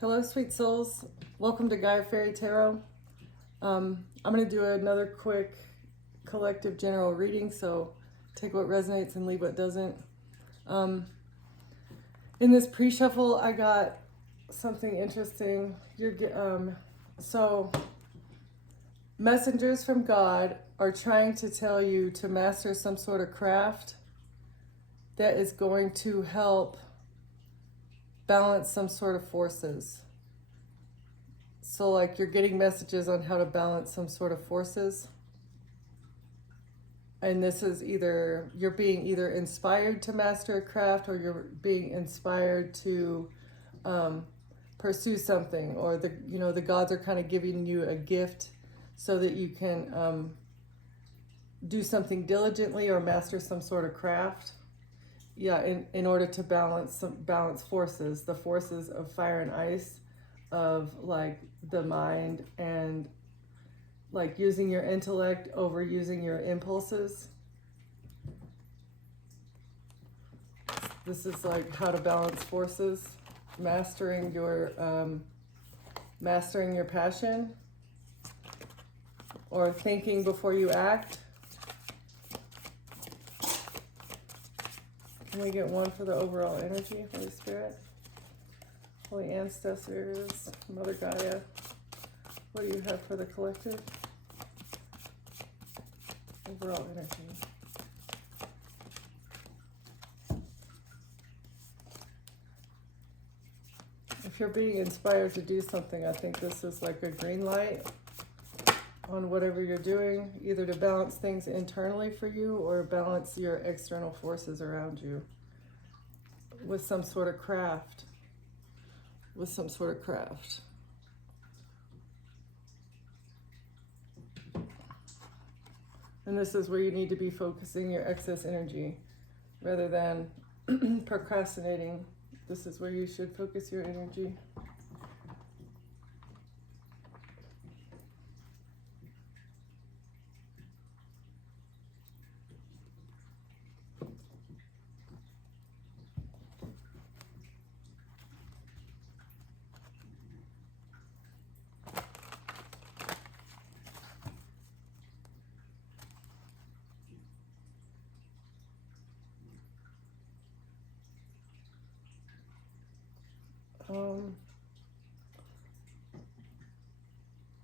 Hello, sweet souls. Welcome to Gaia Fairy Tarot. I'm going to do another quick collective general reading, so take what resonates and leave what doesn't. In this pre-shuffle, I got something interesting. So messengers from God are trying to tell you to master some sort of craft that is going to help balance some sort of forces. So like you're getting messages on how to balance some sort of forces. And this is either you're being either inspired to master a craft, or you're being inspired to pursue something, or the gods are kind of giving you a gift so that you can do something diligently or master some sort of craft. Yeah, in order to balance forces, the forces of fire and ice, of like the mind, and like using your intellect over using your impulses. This is like how to balance forces, mastering your passion, or thinking before you act. Can we get one for the overall energy? Holy Spirit, Holy Ancestors, Mother Gaia, what do you have for the collective? Overall energy. If you're being inspired to do something, I think this is like a green light on whatever you're doing, either to balance things internally for you or balance your external forces around you with some sort of craft. And this is where you need to be focusing your excess energy rather than procrastinating. This is where you should focus your energy.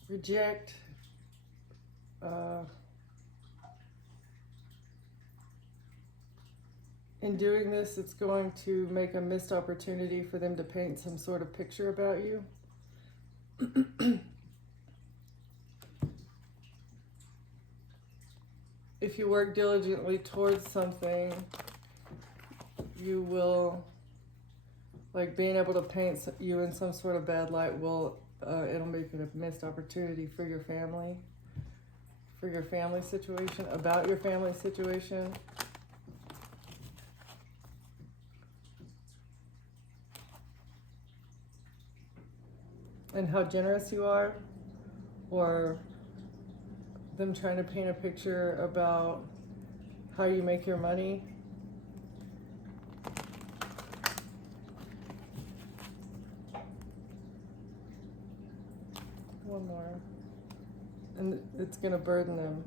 Reject in doing this, it's going to make a missed opportunity for them to paint some sort of picture about you. If you work diligently towards something, you will, like being able to paint you in some sort of bad light it'll make it a missed opportunity for your family situation, about your family situation. And how generous you are, or them trying to paint a picture about how you make your money. One more. And it's going to burden them.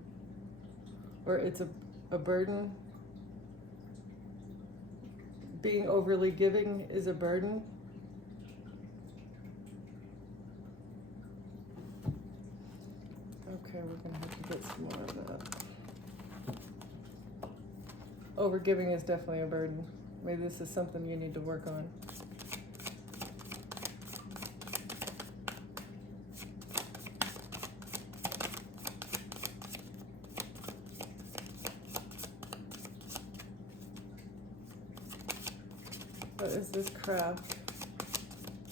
Or it's a burden. Being overly giving is a burden. Okay, we're going to have to get some more of that. Overgiving is definitely a burden. Maybe this is something you need to work on. What is this craft?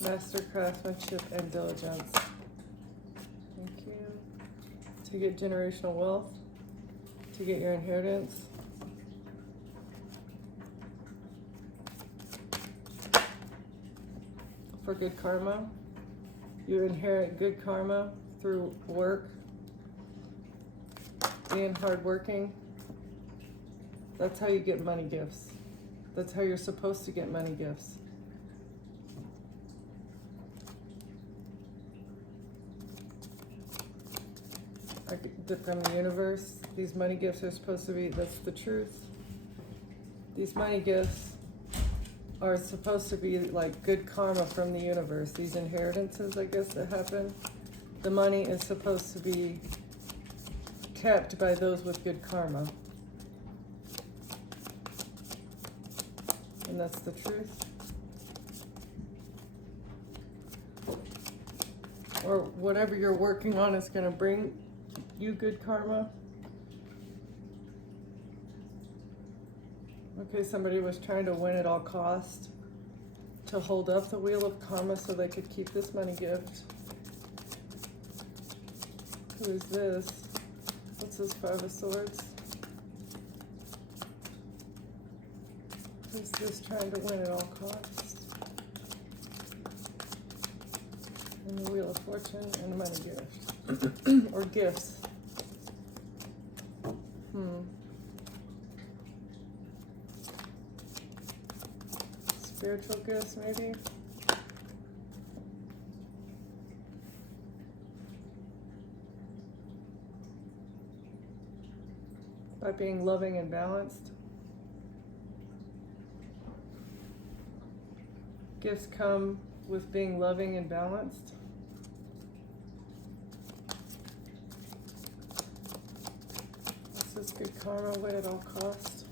Master craftsmanship and diligence. Thank you. To get generational wealth, to get your inheritance. For good karma. You inherit good karma through work, being hardworking. That's how you get money gifts. That's how you're supposed to get money gifts. from the universe. These money gifts are supposed to be, that's the truth. These money gifts are supposed to be like good karma from the universe. These inheritances, I guess, that happen. The money is supposed to be kept by those with good karma. And that's the truth. Or whatever you're working on is going to bring you good karma. Okay, somebody was trying to win at all cost to hold up the wheel of karma so they could keep this money gift. Who is this? What's this 5 of Swords? Who's this trying to win at all costs? And the Wheel of Fortune and the money gift. Or gifts. Spiritual gifts, maybe? By being loving and balanced. Gifts come with being loving and balanced. This is good karma, win at all costs.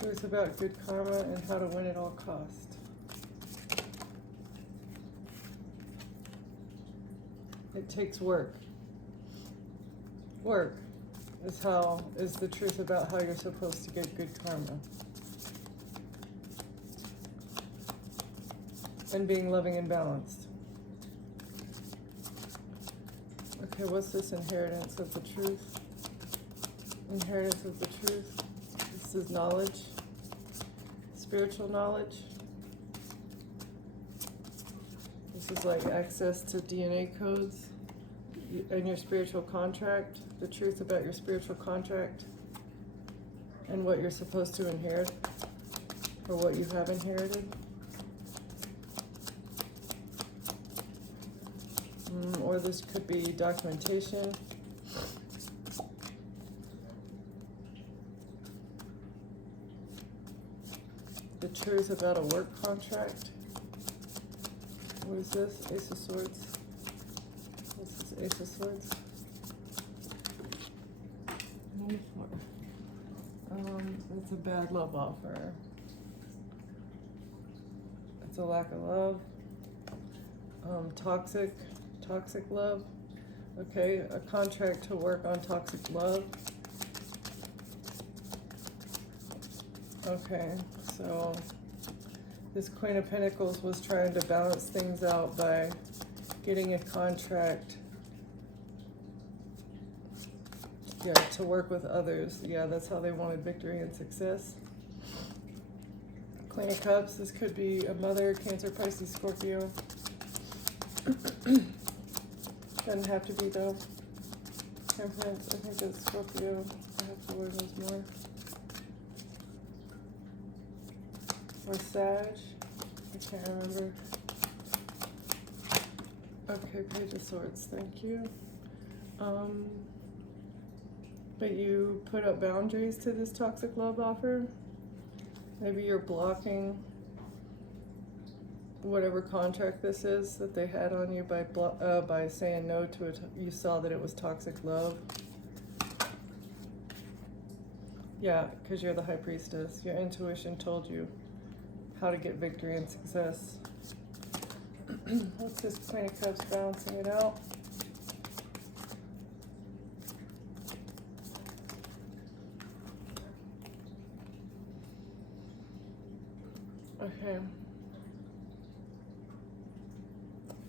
Truth about good karma and how to win at all costs. It takes work. Work is the truth about how you're supposed to get good karma. And being loving and balanced. Okay, what's this inheritance of the truth? Inheritance of the truth. This is knowledge. Spiritual knowledge. This is like access to DNA codes and your spiritual contract. The truth about your spiritual contract. And what you're supposed to inherit. Or what you have inherited. Or this could be documentation. The truth about a work contract. What is this? Ace of Swords. This is Ace of Swords. It's a bad love offer. It's a lack of love. Toxic love. Okay, a contract to work on toxic love. Okay, so this Queen of Pentacles was trying to balance things out by getting a contract, to work with others. Yeah, that's how they wanted victory and success. Queen of Cups, this could be a mother, Cancer, Pisces, Scorpio. Doesn't have to be though. Temperance, I think that's Scorpio. I have to learn those more. Or Sag, I can't remember. Okay, Page of Swords, thank you. But you put up boundaries to this toxic love offer. Maybe you're blocking whatever contract this is that they had on you by saying no to it. You saw that it was toxic love. Yeah, because you're the High Priestess. Your intuition told you how to get victory and success. What's this Queen of Cups balancing it out? Okay.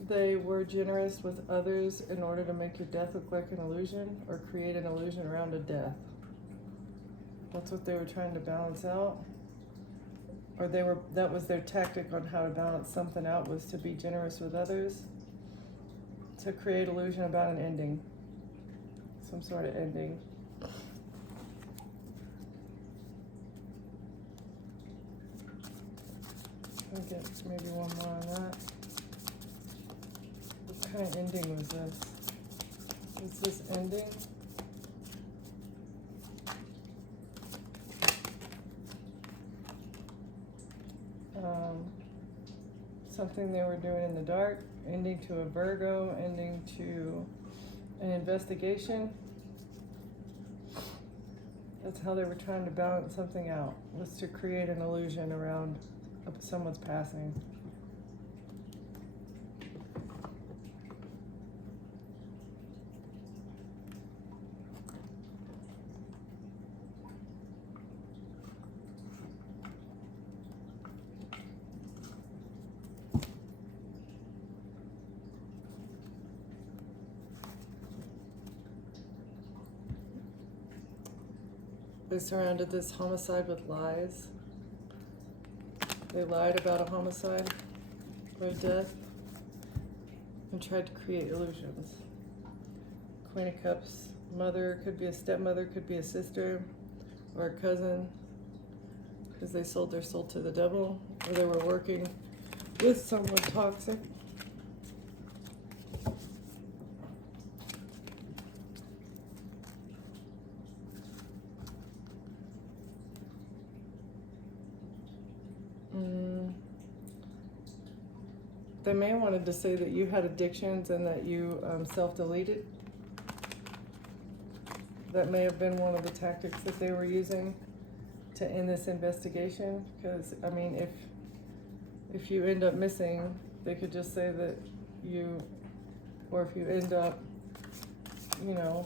They were generous with others in order to make your death look like an illusion or create an illusion around a death. That's what they were trying to balance out. Or that was their tactic on how to balance something out, was to be generous with others, to create illusion about an ending, some sort of ending. I'll get maybe one more on that. What kind of ending was this? Is this ending? Something they were doing in the dark, ending to a Virgo, ending to an investigation. That's how they were trying to balance something out, was to create an illusion around someone's passing. They surrounded this homicide with lies. They lied about a homicide or a death and tried to create illusions. Queen of Cups, mother, could be a stepmother, could be a sister or a cousin, because they sold their soul to the devil, or they were working with someone toxic. They may have wanted to say that you had addictions and that you self-deleted. That may have been one of the tactics that they were using to end this investigation. Because, I mean, if you end up missing, they could just say that you, or if you end up, you know,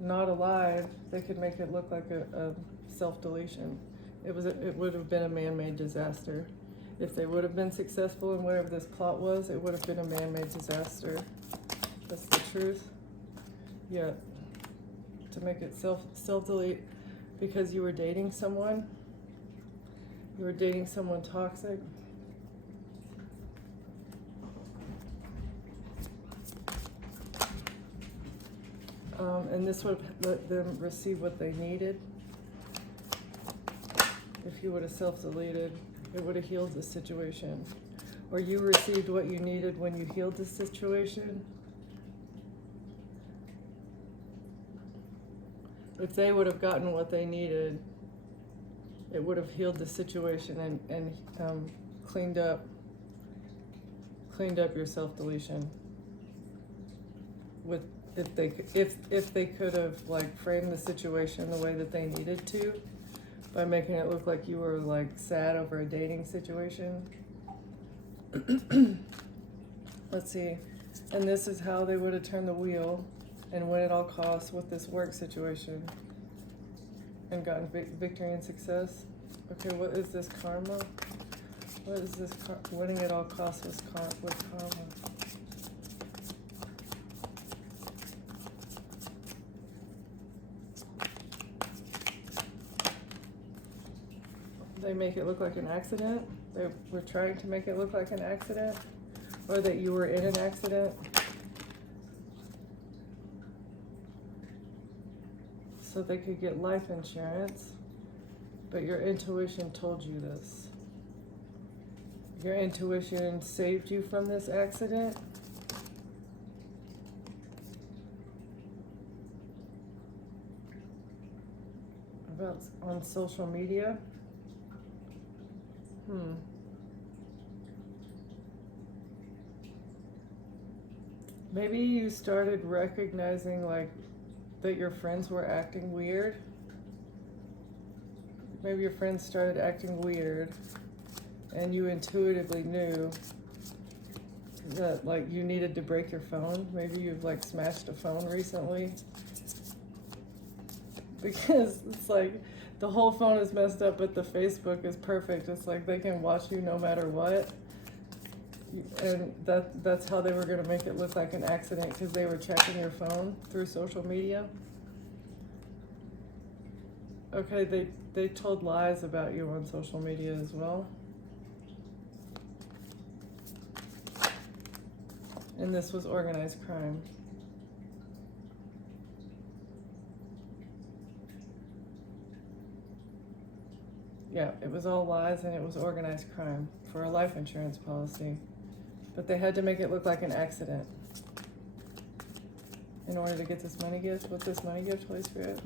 not alive, they could make it look like a self-deletion. It would have been a man-made disaster. If they would have been successful in whatever this plot was, it would have been a man-made disaster. That's the truth. Yeah. To make it self-delete because you were dating someone. You were dating someone toxic. And this would have let them receive what they needed. If you would have self-deleted, it would have healed the situation. Or you received what you needed when you healed the situation. If they would have gotten what they needed, it would have healed the situation and cleaned up your self-deletion. With if they could have like framed the situation the way that they needed to, by making it look like you were like sad over a dating situation. Let's see. And this is how they would have turned the wheel and win at all costs with this work situation and gotten victory and success. Okay, what is this karma? What is this winning at all costs with karma? They make it look like an accident. They were trying to make it look like an accident, or that you were in an accident. So they could get life insurance, but your intuition told you this. Your intuition saved you from this accident. About on social media. Maybe you started recognizing like that your friends were acting weird. Maybe your friends started acting weird and you intuitively knew that like you needed to break your phone. Maybe you've like smashed a phone recently. Because it's like the whole phone is messed up, but the Facebook is perfect. It's like they can watch you no matter what. And that's how they were going to make it look like an accident, because they were checking your phone through social media. Okay, they told lies about you on social media as well. And this was organized crime. Yeah, it was all lies and it was organized crime for a life insurance policy. But they had to make it look like an accident. in order to get this money gift? What's this money gift, Holy Spirit?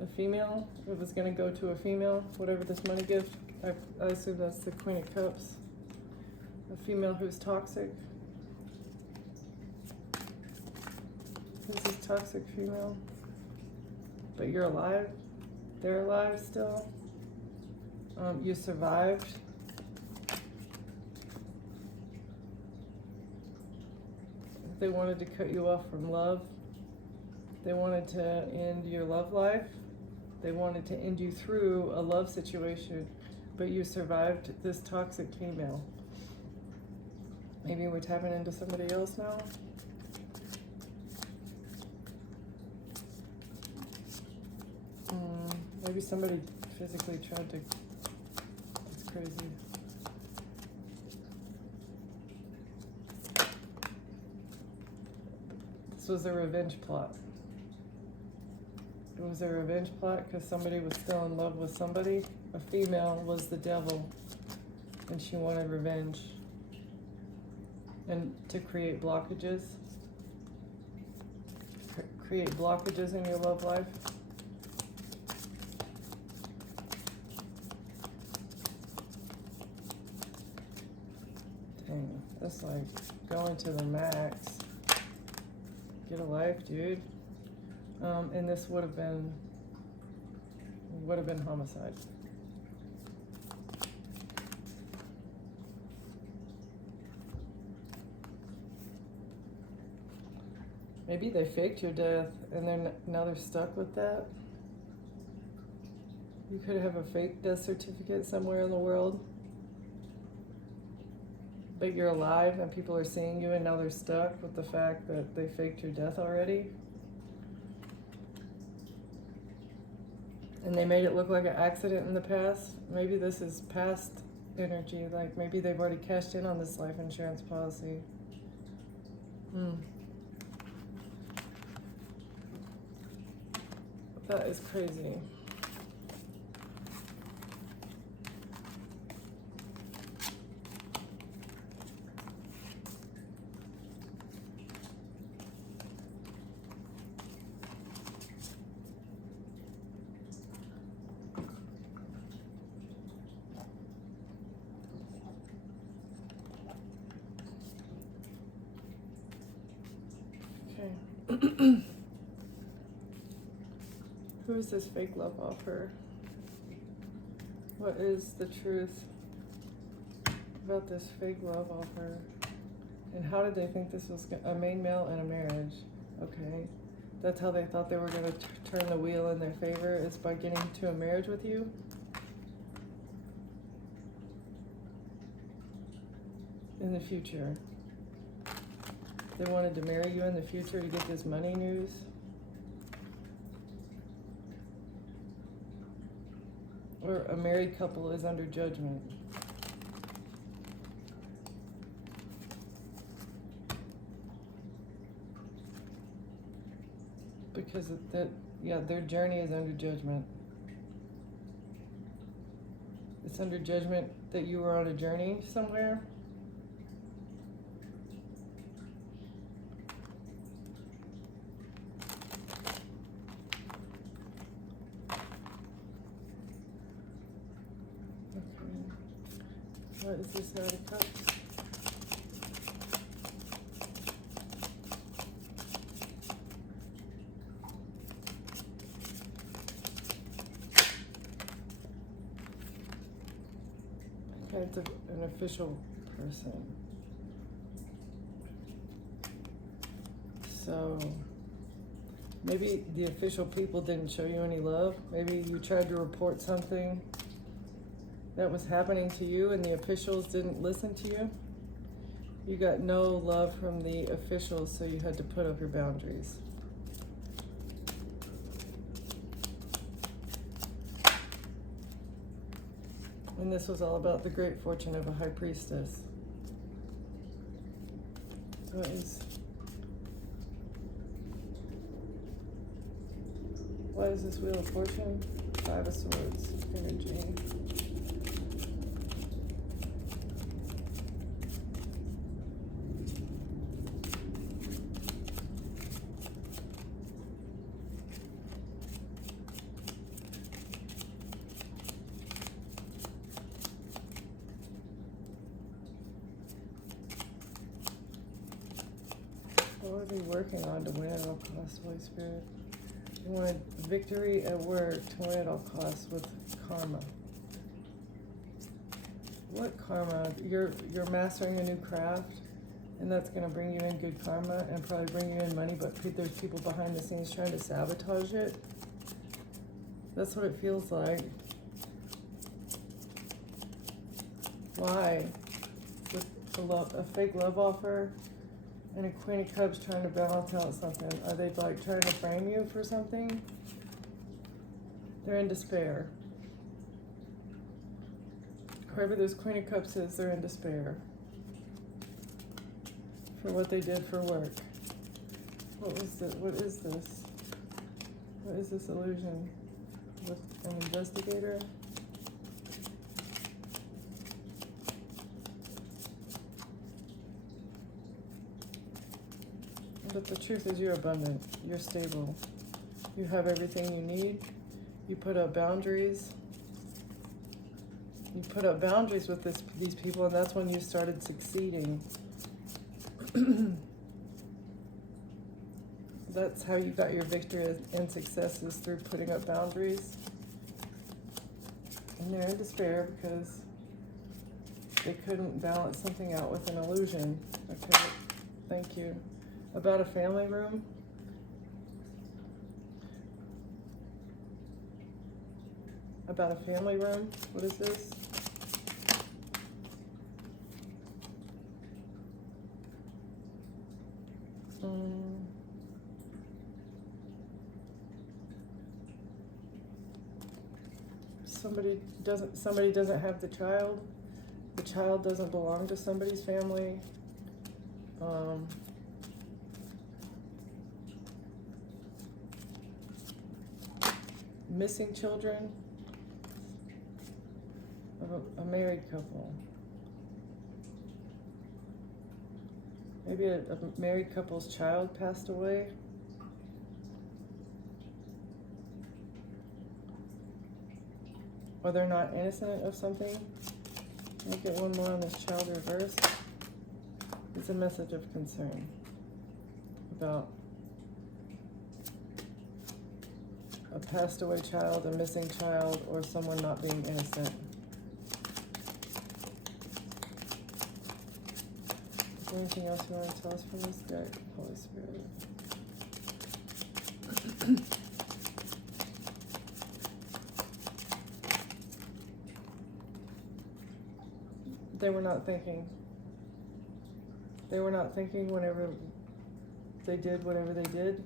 A female. It was going to go to a female, whatever this money gift. I assume that's the Queen of Cups. A female who's toxic. Who's this toxic female? But you're alive. They're alive still. You survived. They wanted to cut you off from love. They wanted to end your love life. They wanted to end you through a love situation, but you survived this toxic female. Maybe we're tapping into somebody else now. Maybe somebody physically tried to. That's crazy. This was a revenge plot. It was a revenge plot because somebody was still in love with somebody. A female was the devil, and she wanted revenge. And to create blockages. Create blockages in your love life. Dang, that's like going to the max. Get a life, dude. And this would have been homicide. Maybe they faked your death and now they're stuck with that. You could have a fake death certificate somewhere in the world, but you're alive and people are seeing you, and now they're stuck with the fact that they faked your death already. And they made it look like an accident in the past. Maybe this is past energy. Like maybe they've already cashed in on this life insurance policy. That is crazy. Okay. Who is this fake love offer? What is the truth about this fake love offer? And how did they think this was a main male and a marriage? Okay. That's how they thought they were going to turn the wheel in their favor, is by getting to a marriage with you? In the future. They wanted to marry you in the future to get this money news? Or a married couple is under judgment. Because their journey is under judgment. It's under judgment that you were on a journey somewhere. What is this Knight of Cups? Okay, it's an official person. So maybe the official people didn't show you any love. Maybe you tried to report something that was happening to you and the officials didn't listen to you. You got no love from the officials, so you had to put up your boundaries. And this was all about the great fortune of a high priestess. What is this Wheel of Fortune? Five of Swords energy. What are they working on to win at all costs, Holy Spirit? They wanted victory at work to win at all costs with karma. What karma? You're mastering a new craft, and that's going to bring you in good karma and probably bring you in money, but there's people behind the scenes trying to sabotage it. That's what it feels like. Why? With a fake love offer and a Queen of Cups trying to balance out something. Are they like trying to frame you for something? They're in despair. Whoever this Queen of Cups is, they're in despair for what they did for work. What was this? What is this? What is this illusion? With an investigator? But the truth is you're abundant, you're stable, you have everything you need, you put up boundaries. You put up boundaries with these people, and that's when you started succeeding. That's how you got your victory and successes, through putting up boundaries. And they're in despair because they couldn't balance something out with an illusion. Okay, thank you. About a family room. About a family room. What is this? Somebody doesn't have the child. The child doesn't belong to somebody's family. Missing children of a married couple. Maybe a married couple's child passed away. Or they're not innocent of something. I'll get one more on this child reverse. It's a message of concern about a passed away child, a missing child, or someone not being innocent. Is there anything else you want to tell us from this deck, Holy Spirit? They were not thinking. They were not thinking whenever they did whatever they did.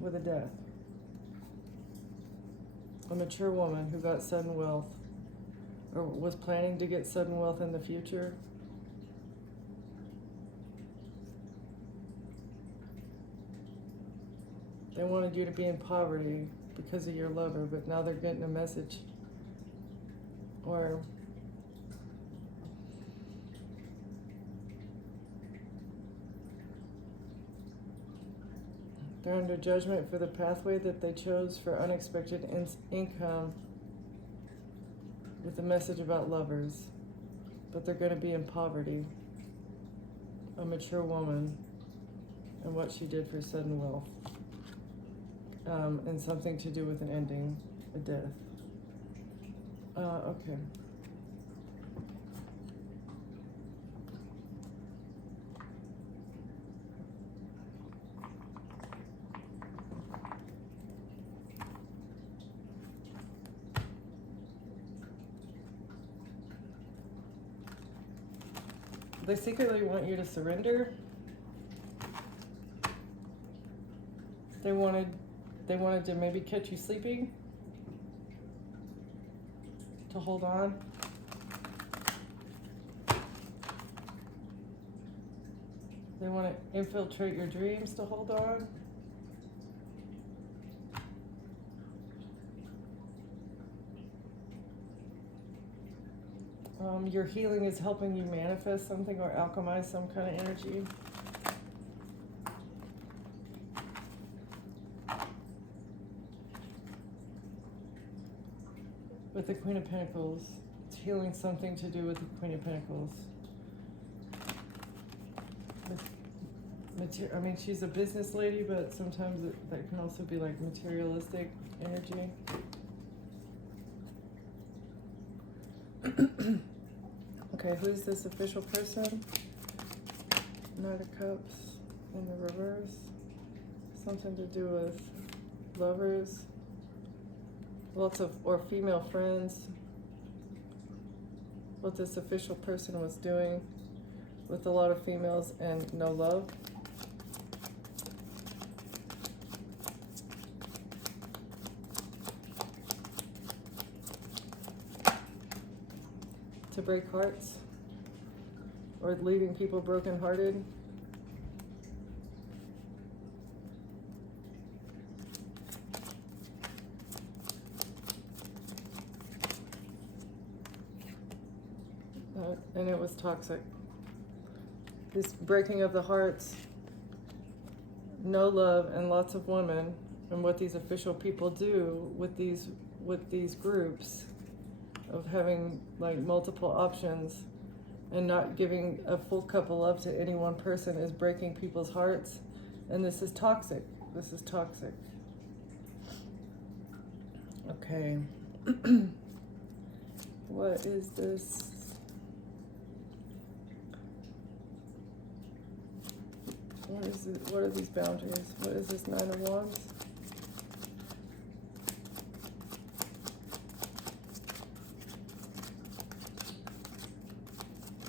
With a death. A mature woman who got sudden wealth, or was planning to get sudden wealth in the future. They wanted you to be in poverty because of your lover, but now they're getting a message, or they're under judgment for the pathway that they chose for unexpected income, with a message about lovers, but they're going to be in poverty. A mature woman and what she did for sudden wealth, and something to do with an ending, a death. Okay. They secretly want you to surrender. They wanted to maybe catch you sleeping, to hold on. They want to infiltrate your dreams to hold on. Your healing is helping you manifest something or alchemize some kind of energy. With the Queen of Pentacles, it's healing something to do with the Queen of Pentacles. I mean, she's a business lady, but sometimes that can also be like materialistic energy. Okay, who's this official person? Knight of Cups in the reverse. Something to do with lovers. Lots of, or female friends. What this official person was doing with a lot of females and no love. To break hearts, or leaving people brokenhearted. And it was toxic. This breaking of the hearts, no love, and lots of women, and what these official people do with these groups of having like multiple options and not giving a full cup of love to any one person is breaking people's hearts. And this is toxic. This is toxic. Okay. What is this? What is it? What are these boundaries? What is this Nine of Wands?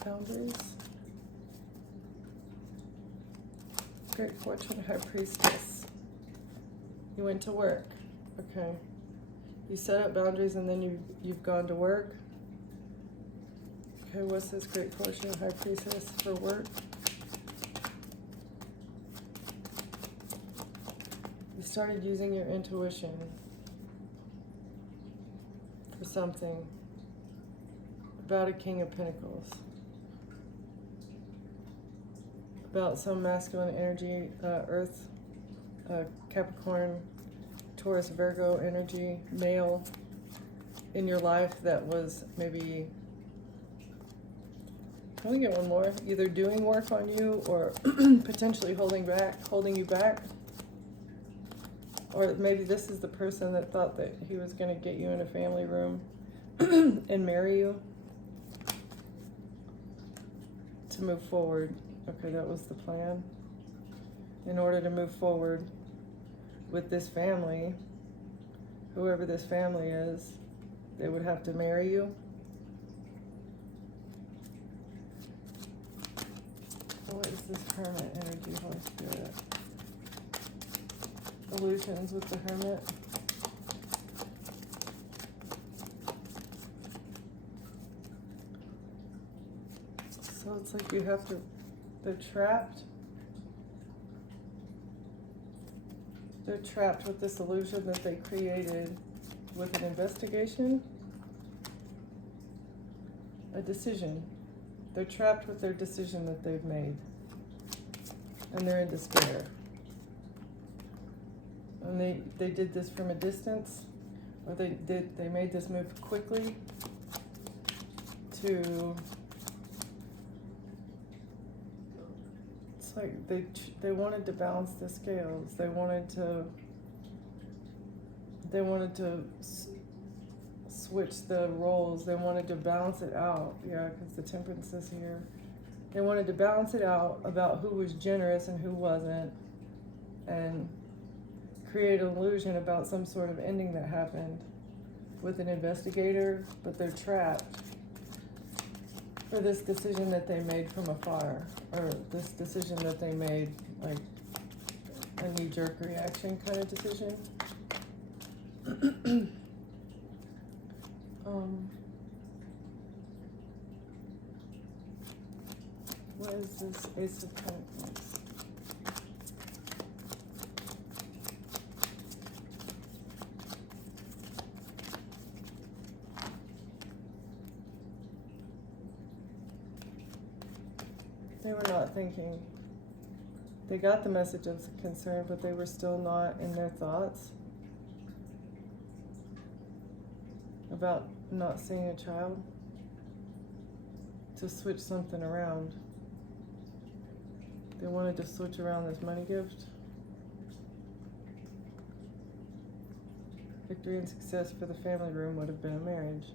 Boundaries. Great Fortune, High Priestess. You went to work. Okay. You set up boundaries and then you've gone to work. Okay, what's this Great Fortune, High Priestess for work? You started using your intuition for something about a King of Pentacles. About some masculine energy, Earth, Capricorn, Taurus, Virgo energy, male in your life that was maybe, I only get one more, either doing work on you or potentially holding you back. Or maybe this is the person that thought that he was going to get you in a family room and marry you to move forward. Okay, that was the plan. In order to move forward with this family, whoever this family is, they would have to marry you. What is this Hermit energy, Holy Spirit? Illusions with the Hermit. So it's like you have to, they're trapped. They're trapped with this illusion that they created with an investigation, a decision. They're trapped with their decision that they've made. And they're in despair. And they did this from a distance, or they made this move quickly to, it's like they wanted to balance the scales. They wanted to switch the roles. They wanted to balance it out. Yeah, because the Temperance is here. They wanted to balance it out about who was generous and who wasn't, and create an illusion about some sort of ending that happened with an investigator, but they're trapped for this decision that they made from afar, or this decision that they made, like a knee-jerk reaction kind of decision. What is this Ace of Pentacles? They were not thinking. They got the message of concern, but they were still not in their thoughts about not seeing a child, to switch something around. They wanted to switch around this money gift. Victory and success for the family room would have been a marriage.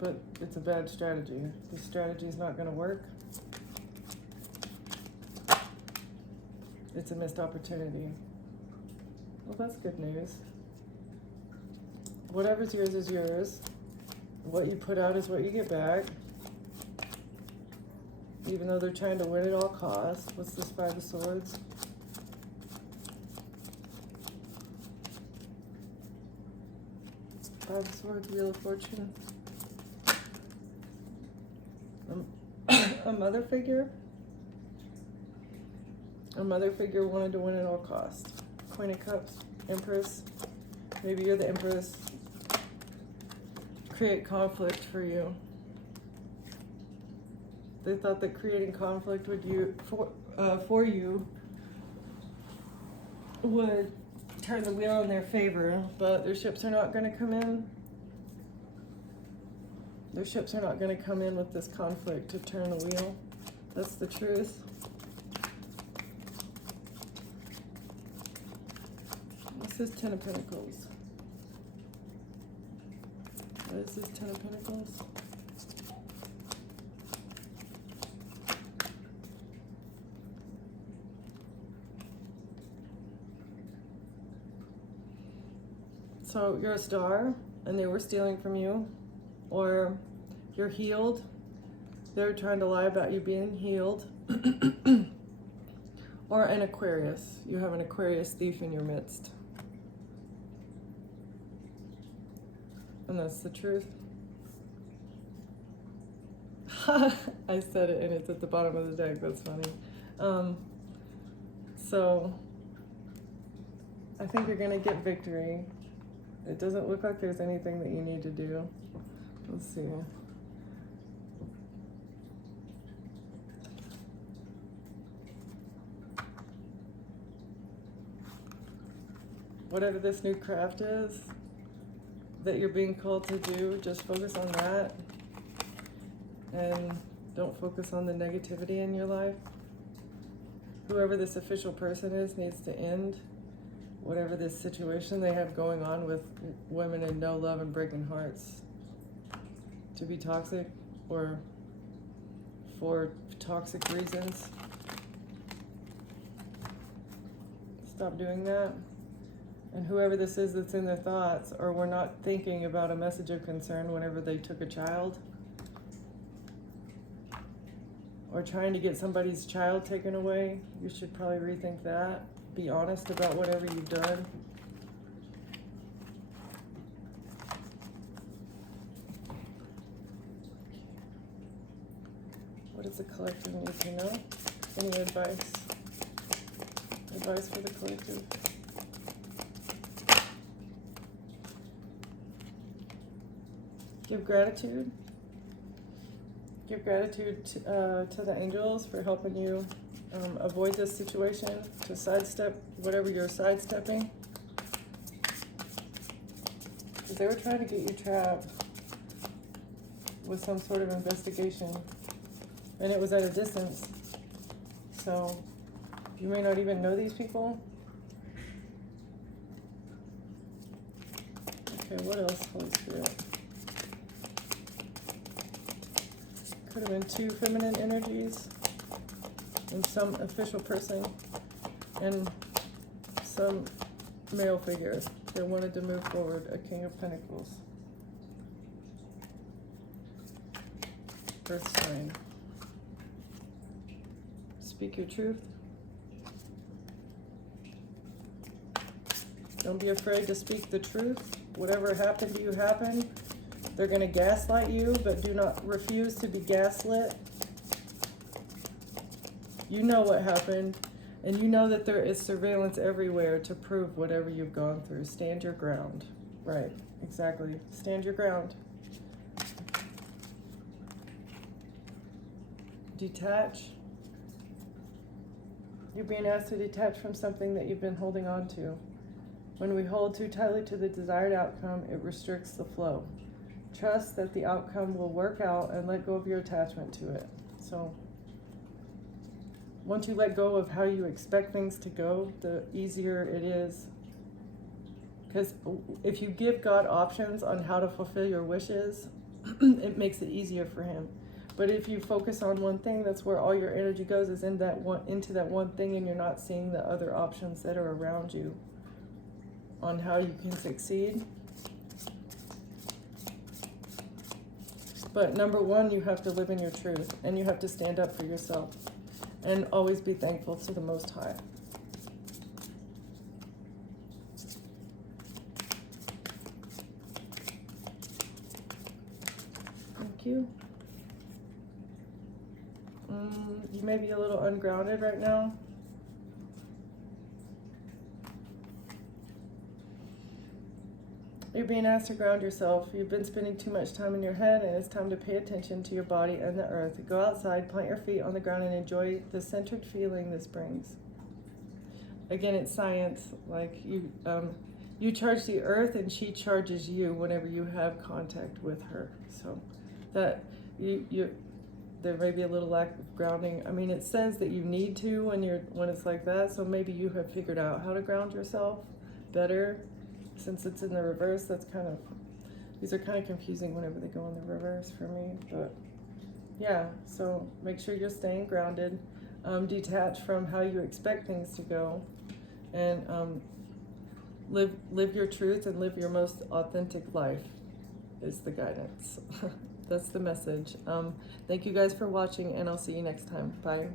But it's a bad strategy. This strategy is not going to work. It's a missed opportunity. Well, that's good news. Whatever's yours is yours. What you put out is what you get back. Even though they're trying to win at all costs. What's this Five of Swords? Five of Swords, Wheel of Fortune. A mother figure. A mother figure wanted to win at all costs. Queen of Cups, Empress. Maybe you're the Empress. Create conflict for you. They thought that creating conflict for you would turn the wheel in their favor, but their ships are not going to come in. Their ships are not going to come in with this conflict to turn the wheel. That's the truth. This is Ten of Pentacles. What is this Ten of Pentacles? So you're a star and they were stealing from you, or you're healed. They're trying to lie about you being healed. Or an Aquarius. You have an Aquarius thief in your midst. And that's the truth. I said it and it's at the bottom of the deck. That's funny. So I think you're going to get victory. It doesn't look like there's anything that you need to do. Let's see. Whatever this new craft is that you're being called to do, just focus on that. And don't focus on the negativity in your life. Whoever this official person is needs to end whatever this situation they have going on with women in no love and breaking hearts. To be toxic or for toxic reasons. Stop doing that. And whoever this is that's in their thoughts, or were not thinking about a message of concern whenever they took a child, or trying to get somebody's child taken away, you should probably rethink that. Be honest about whatever you've done. What does the collective need to know? Any advice? Advice for the collective? Give gratitude. Give gratitude to the angels for helping you avoid this situation, to sidestep whatever you're sidestepping. Because they were trying to get you trapped with some sort of investigation. And it was at a distance. So you may not even know these people. Okay, what else, Holy Spirit? Could have been two feminine energies and some official person and some male figure that wanted to move forward, a King of Pentacles. Earth sign. Speak your truth. Don't be afraid to speak the truth. Whatever happened to you happened. They're going to gaslight you, but do not refuse to be gaslit. You know what happened, and you know that there is surveillance everywhere to prove whatever you've gone through. Stand your ground. Right, exactly. Stand your ground. Detach. You're being asked to detach from something that you've been holding on to. When we hold too tightly to the desired outcome, it restricts the flow. Trust that the outcome will work out and let go of your attachment to it. So, once you let go of how you expect things to go, the easier it is. Because if you give God options on how to fulfill your wishes, it makes it easier for him. But if you focus on one thing, that's where all your energy goes, is into that one thing, and you're not seeing the other options that are around you on how you can succeed. But number one, you have to live in your truth, and you have to stand up for yourself, and always be thankful to the Most High. Thank you. You may be a little ungrounded right now. You're being asked to ground yourself. You've been spending too much time in your head, and it's time to pay attention to your body and the earth. Go outside, plant your feet on the ground, and enjoy the centered feeling this brings. Again, it's science. Like you charge the earth, and she charges you whenever you have contact with her. So that there may be a little lack of grounding. I mean, it says that you need to when it's like that. So maybe you have figured out how to ground yourself better. Since it's in the reverse, these are kind of confusing whenever they go in the reverse for me. But yeah, so make sure you're staying grounded, detach from how you expect things to go, and live your truth and live your most authentic life is the guidance. That's the message. Thank you guys for watching, and I'll see you next time. Bye.